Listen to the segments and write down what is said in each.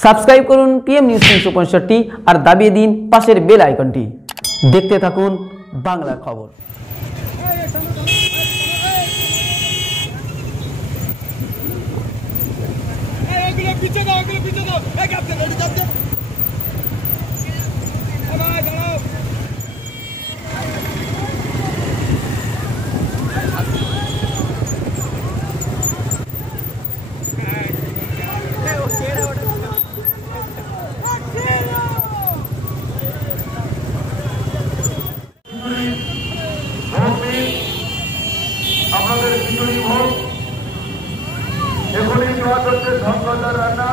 Subscribe করুন TM news 365 আর দাবিয়ে দিন পাশের বেল আইকনটি। দেখতে থাকুন বাংলার খবর। আমাদের খিচুড়ি ভোগ এখনই দেওয়া হচ্ছে ধনগজার রান্না।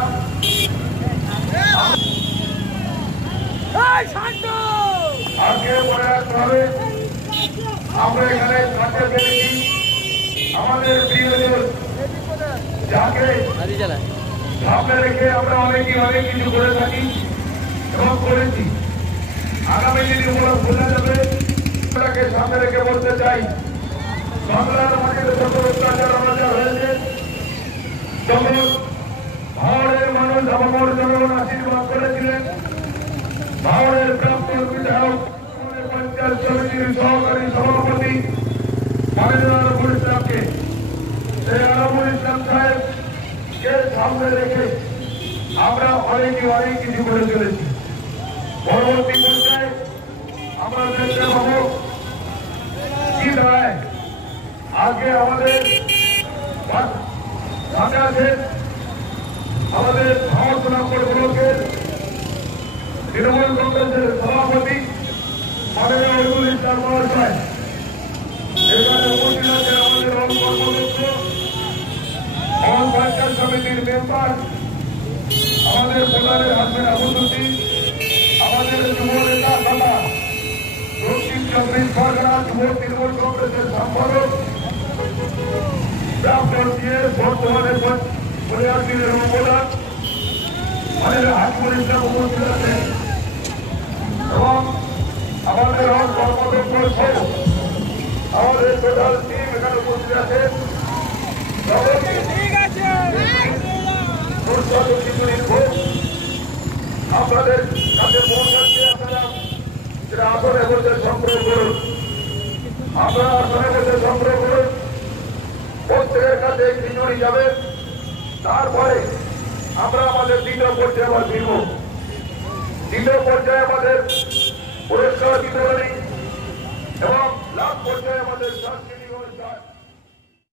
আগে পরে আসতে হবে। আমরা এখানে কাছে পেরেছি আমাদের প্রিয়জন যাকে সামনে রেখে আমরা অনেকে অনেক কিছু করে থাকি এবং করেছি। আগামী দিনে ওরা ভুলে যাবে তাকে সামনে রেখে বলতে চাই, বাংলার মাটিতে যত অত্যাচার অনাচার হয়েছে, যখন ভাওয়ারের মানুষ আমার জনগণ আশীর্বাদ করেছিলেন, ভাওয়ারের প্রাক্তন বিধায়ক পঞ্চায়েত সমিতির সহকারী সভাপতি মাননীয় আলমুল ইসলামকে, সেই আলমুল ইসলাম সাহেবকে সামনে রেখে আমরা অনেকে অনেক কিছু করে চলেছি। পরবর্তী পর্যায়ে আমরা দেখতে পাবো কি দাঁড়ায়। আজকে আমাদের সাথে আছেন আমাদের ভারত নম্বর ব্লকের তৃণমূল কংগ্রেসের সভাপতি মাননীয় আলমুল ইসলাম মহাশয়। এখানে উপস্থিত আছেন আমাদের রং কর্মদক্ষ পঞ্চায়েত সমিতির মেম্বার, আমাদের প্রধানের হাসবেন আবুদ্দিন, আমাদের যুব নেতা তথা দক্ষিণ চব্বিশ পরগনা যুব তৃণমূল কংগ্রেসের সম্পাদক ডক্টর সিএস বর্তমানে পরিবারের উপদান আমাদের হাকিমুল ইসলাম উপস্থিত আছেন এবং আমাদের কর্মদক্ষ সহ আমাদের টোটাল টিম এখানে উপস্থিত আছেন। আপনাদের কাছে পৌঁছাচ্ছে, আপনারা যেটা আসনে বসে সংগ্রহ করুন, আপনারা আসনে বসে সংগ্রহ করুন। প্রত্যেকের কাছে খিচুড়ি যাবে। তারপরে আমরা আমাদের দ্বিতীয় পর্যায়ে আবার ফিরব। দ্বিতীয় পর্যায়ে আমাদের পুরস্কার বিতরণী এবং লাস্ট পর্যায়ে আমাদের